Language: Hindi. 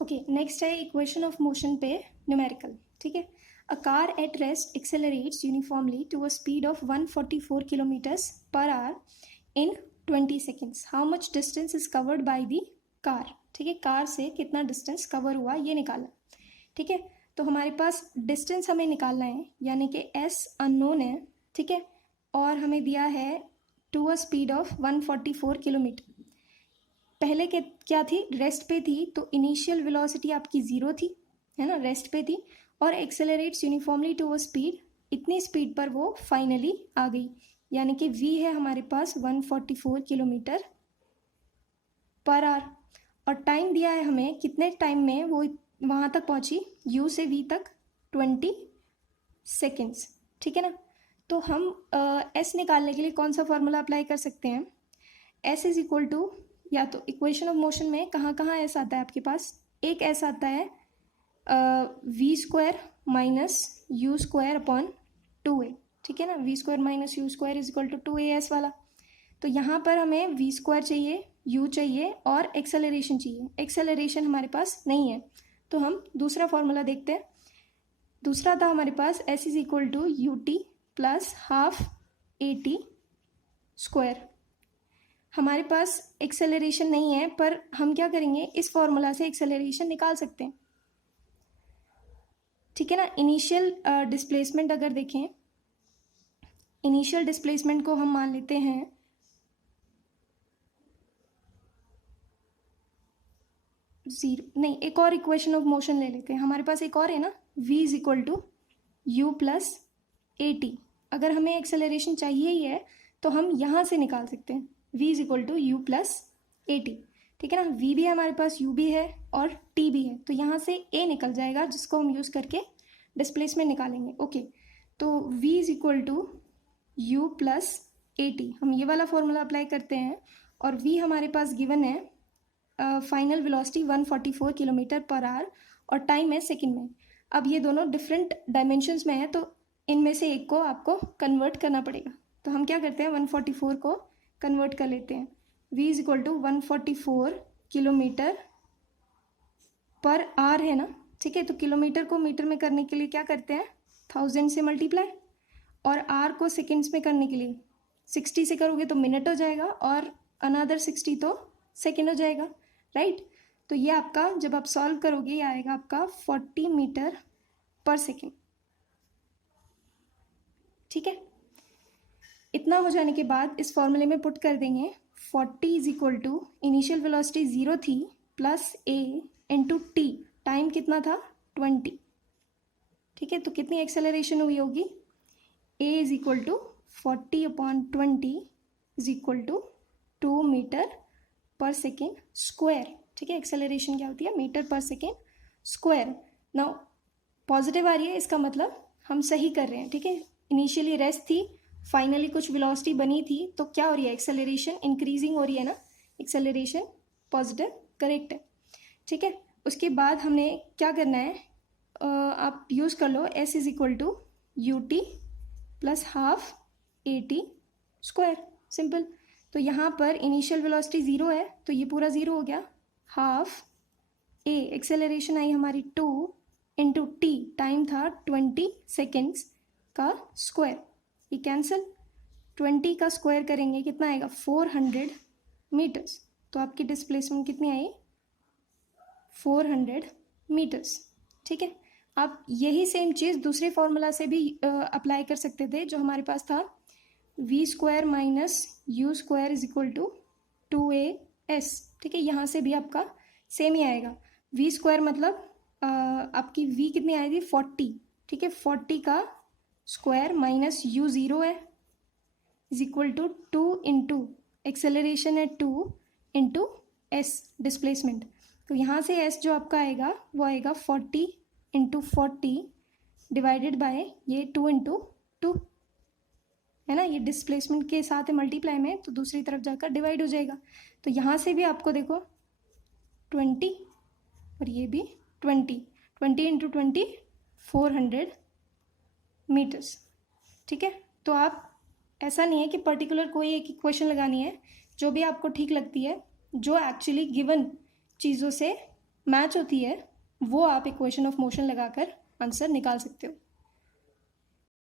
ओके, नेक्स्ट है इक्वेशन ऑफ मोशन पे न्यूमेरिकल। ठीक है, a car at rest accelerates uniformly to a speed of 144 kilometres per hour in 20 seconds. How much distance is covered by the car. ठीक है, कार से कितना डिस्टेंस कवर हुआ ये निकालना। ठीक है, तो हमारे पास डिस्टेंस हमें निकालना है, यानी कि एस अननोन है। ठीक है, और हमें दिया है to a speed of 144 kilometre. पहले के क्या थी, रेस्ट पे थी, तो इनिशियल वेलोसिटी आपकी ज़ीरो थी, है ना, रेस्ट पे थी, और accelerates uniformly to a speed, इतनी स्पीड पर वो फाइनली आ गई, यानी कि v है हमारे पास 144 किलोमीटर पर आवर, और टाइम दिया है हमें कितने टाइम में वो वहाँ तक पहुँची, u से v तक 20 सेकेंड्स। ठीक है ना, तो हम s निकालने के लिए कौन सा फॉर्मूला अप्लाई कर सकते हैं। s इज इक्वल टू, या तो इक्वेशन ऑफ मोशन में कहाँ कहाँ एस आता है आपके पास, एक एस आता है v square minus u square upon 2a। ठीक है ना, v square minus u square is equal to 2as वाला। तो यहाँ पर हमें वी स्क्वायर चाहिए, यू चाहिए और एक्सेलरेशन चाहिए। एक्सेलरेशन हमारे पास नहीं है, तो हम दूसरा फॉर्मूला देखते हैं। दूसरा था हमारे पास S is equal to U T plus half A T square. हमारे पास एक्सेलरेशन नहीं है, पर हम क्या करेंगे, इस फॉर्मूला से एक्सेलरेशन निकाल सकते हैं। ठीक है ना, इनिशियल डिस्प्लेसमेंट अगर देखें, इनिशियल डिस्प्लेसमेंट को हम मान लेते हैं जीरो, नहीं, एक और इक्वेशन ऑफ मोशन ले लेते हैं। हमारे पास एक और है ना, v is equal to u plus a t. अगर हमें एक्सेलरेशन चाहिए ही है तो हम यहाँ से निकाल सकते हैं, v is equal to u plus a t. ठीक है ना, v भी है हमारे पास, u भी है और t भी है, तो यहाँ से a निकल जाएगा, जिसको हम यूज़ करके डिस्प्लेसमेंट निकालेंगे। ओके, तो v is equal to u plus a t, हम ये वाला फॉर्मूला अप्लाई करते हैं, और v हमारे पास गिवन है final velocity 144 kilometre per our, और टाइम है सेकंड में। अब ये दोनों डिफरेंट डायमेंशंस में है, तो इनमें से एक को आपको कन्वर्ट करना पड़ेगा। तो हम क्या करते हैं, 144 को कन्वर्ट कर लेते हैं। v is equal to 144 kilometre per hour है ना। ठीक है, तो किलोमीटर को मीटर में करने के लिए क्या करते हैं, 1000 से मल्टीप्लाई, और आर को सेकेंड्स में करने के लिए 60 से करोगे तो मिनट हो जाएगा, और अनदर 60 तो सेकेंड हो जाएगा, राइट। तो ये आपका जब आप सॉल्व करोगे ये आएगा आपका 40 मीटर पर सेकेंड। ठीक है, इतना हो जाने के बाद इस फॉर्मूले में पुट कर देंगे 40 is equal to initial velocity 0 थी plus a into t, time कितना था 20। ठीक है, तो कितनी एक्सेलरेशन हुई होगी, a is equal to 40 upon 20 is equal to 2 metre per second square. ठीक है, एक्सेलरेशन क्या होती है, metre per second square. Now positive आ रही है, इसका मतलब हम सही कर रहे हैं। ठीक है, इनिशियली रेस्ट थी, फाइनली कुछ वेलोसिटी बनी थी, तो क्या हो रही है, एक्सेलरेशन इंक्रीजिंग हो रही है ना, एक्सेलरेशन पॉजिटिव, करेक्ट है। ठीक है, उसके बाद हमने क्या करना है, आप यूज़ कर लो s is equal to U T plus half A T square, simple. तो यहाँ पर इनिशियल वेलोसिटी 0 है, तो ये पूरा 0 हो गया, हाफ a, एक्सेलरेशन आई हमारी 2 इंटू टी, टाइम था 20 सेकेंड्स का स्क्वायर, ये कैंसिल, 20 का स्क्वायर करेंगे कितना आएगा 400 मीटर्स, तो आपकी डिस्प्लेसमेंट कितनी आई 400 मीटर्स। ठीक है, आप यही सेम चीज़ दूसरे फॉर्मूला से भी अप्लाई कर सकते थे, जो हमारे पास था v square minus u square is equal to 2as। ठीक है, यहाँ से भी आपका सेम ही आएगा, वी स्क्वायर मतलब आपकी v कितनी आएगी 40। ठीक है, 40 का स्क्वायर माइनस u 0 है is equal to 2 into acceleration है 2 इंटू s डिस्प्लेसमेंट। तो यहाँ से s जो आपका आएगा वो आएगा 40 इंटू 40 डिवाइडेड बाय ये 2 इंटू 2 है ना, ये डिस्प्लेसमेंट के साथ मल्टीप्लाई में, तो दूसरी तरफ जाकर डिवाइड हो जाएगा। तो यहाँ से भी आपको देखो 20 और ये भी 20 इंटू 20 400 मीटर्स। ठीक है, तो आप ऐसा नहीं है कि पर्टिकुलर कोई एक इक्वेशन लगानी है, जो भी आपको ठीक लगती है, जो एक्चुअली गिवन चीज़ों से मैच होती है वो आप इक्वेशन ऑफ मोशन लगाकर आंसर निकाल सकते हो।